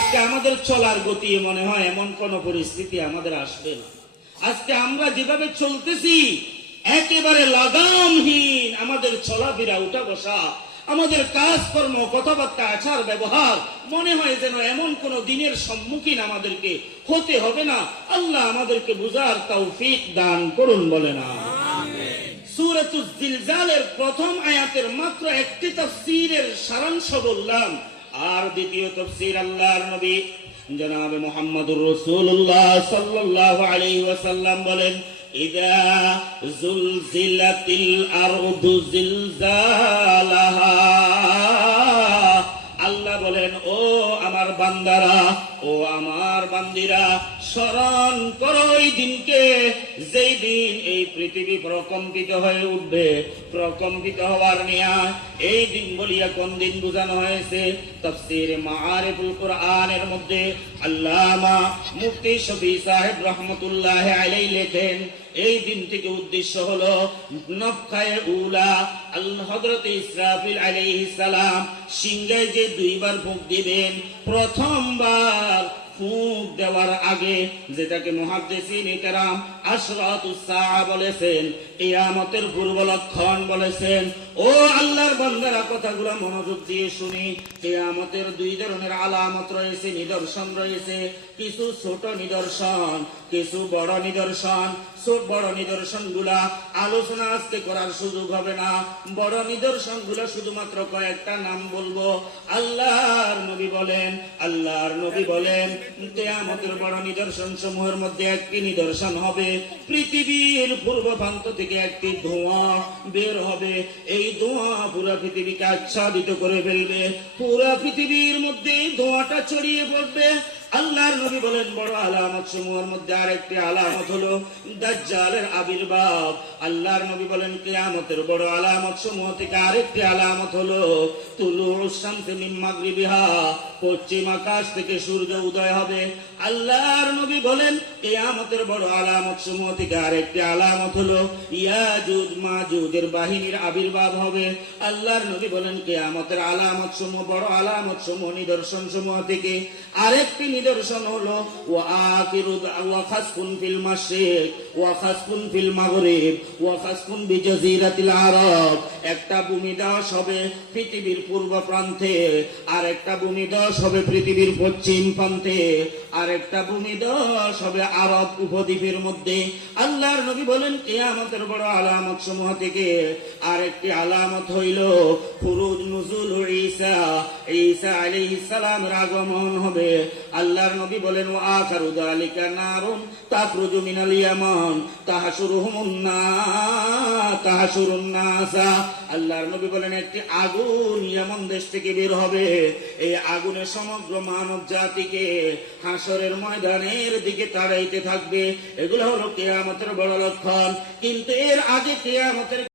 আজকে আমাদের চলার গতি মনে হয় এমন কোন পরিস্থিতি আমাদের আসবে না। আজকে আমরা যেভাবে চলতেছি, একেবারে লাগামহীন আমাদের চলাফেরা, উঠা বসা, আমাদের কাজকর্ম, কথাবার্তা, আচার, ব্যবহার, মনে হয় যেন এমন কোন দিনের সম্মুখীন আমাদেরকে হতে হবে না। আল্লাহ আমাদেরকে বুঝার তৌফিক দান করুন বলে না। সুরাতুল জিলজালের প্রথম আয়াতের মাত্র একটি তাফসীরের সারাংশ বললাম আর দ্বিতীয় তফসির আল্লাহর নবী, জনাবে মোহাম্মদুর রসুল্লাহ সাল্লাহ আলী ওয়াসাল্লাম বলেন আল্লাহ বলেন, ও আমার বান্দারা, ও আমার বান্দিরা স্মরণ করো ওই দিনকে। যেই দিন এই পৃথিবী প্রকম্পিত হয়ে উঠবে, প্রকম্পিত হওয়ার নিয়া এই দিন বলিয়া কোন দিন বোঝানো হয়েছে? তফসির মাআরিফুল কোরআনের মধ্যে আল্লামা মুফতি শফি সাহেব রহমতুল্লাহ আলাই লেখেন, এই দিন থেকে উদ্দেশ্য হলো নফখায়ে উলা আল্লাহ হযরত ইসরাফিল আলাইহিস সালাম সিংহায় যে দুইবার ফুঁক দিবেন, প্রথমবার দেওয়ার আগে যেটাকে মুহাদ্দিসিন ইকরাম আশরাতুস উৎসাহ বলেছেন কিয়ামতের পূর্ব লক্ষণ বলেছেন ও আল্লাহর বান্দারা কথাগুলো মনোযোগ দিয়ে শুনি। কিয়ামতের দুই ধরনের আলামত রয়েছে, নিদর্শন রয়েছে। কিছু ছোট নিদর্শন, কিছু বড় নিদর্শন। ছোট বড় নিদর্শনগুলা আলোচনা আজকে করার সুযোগ হবে না। বড় নিদর্শনগুলা শুধুমাত্র কয়েকটা নাম বলব। আল্লাহর নবী বলেন, আল্লাহর নবী বলেন, কেয়ামতের বড় নিদর্শন সমূহের মধ্যে একটি নিদর্শন হবে। পৃথিবীর পূর্ব প্রান্ত থেকে একটি ধোঁয়া বের হবে। এই ধোঁয়া পুরো পৃথিবীকে আচ্ছাদিত করে ফেলবে। পুরো পৃথিবীর মধ্যে ধোঁয়াটা ছড়িয়ে পড়বে। আল্লাহর নবী বলেন, বড় আলামত সমূহের মধ্যে আরেকটি আলামত হলো দাজ্জালের আবির্ভাব। আল্লাহর নবী বলেন বড় আলামত সমূহ থেকে আরেকটি আলামত হলো তুলু শামসি মিন মাগরিবিহা, পশ্চিম আকাশ থেকে সূর্য উদয় হবে। আল্লাহর নবী বলেন কিয়ামতের বড় আলামত সমূহ থেকে আরেকটি আলামত হলো ইয়াজুজ মাজুজের বাহিনীর আবির্ভাব হবে। আল্লাহর নবী বলেন, কেয়ামতের আলামত সমূহ, বড় আলামত সমূহ, নিদর্শন সমূহ থেকে আরেকটি নিদর্শন হলো, ওয়া আখিরু ওয়া খাসফুন ফিল মাশরিক, ওয়া খাসফুন ফিল মাগরিব, ওয়া খাসফুন বিজাজিরাতিল আরব। একটা ভূমিধস হবে পৃথিবীর পূর্ব প্রান্তে আর একটা ভূমিধস হবে পৃথিবীর পশ্চিম প্রান্তে। আর একটা ভূমিধস হবে আরব উপদ্বীপের মধ্যে। আল্লাহর নবী বলেন, কিয়ামতের বড় আলামত সমূহ থেকে আর একটি আলামত হইল ফুরুজ নুজুল ঈসা। ঈসা আলাইহিস সালামের আগমন হবে। আল্লাহর নবী বলেন ও আখারু যালিকা নারুন তাখরুজু মিনাল ইয়ামান। তাহাশুরুহুমুন না নাসা আল্লাহর নবী বলেন, একটি আগুন ইয়ামান দেশ থেকে বের হবে। এই আগুনে সমগ্র মানব জাতিকে হাসরের ময়দানের দিকে তাড়াইতে থাকবে। এগুলো হলো কেয়ামতের বড় লক্ষণ। কিন্তু এর আগে কেয়ামতের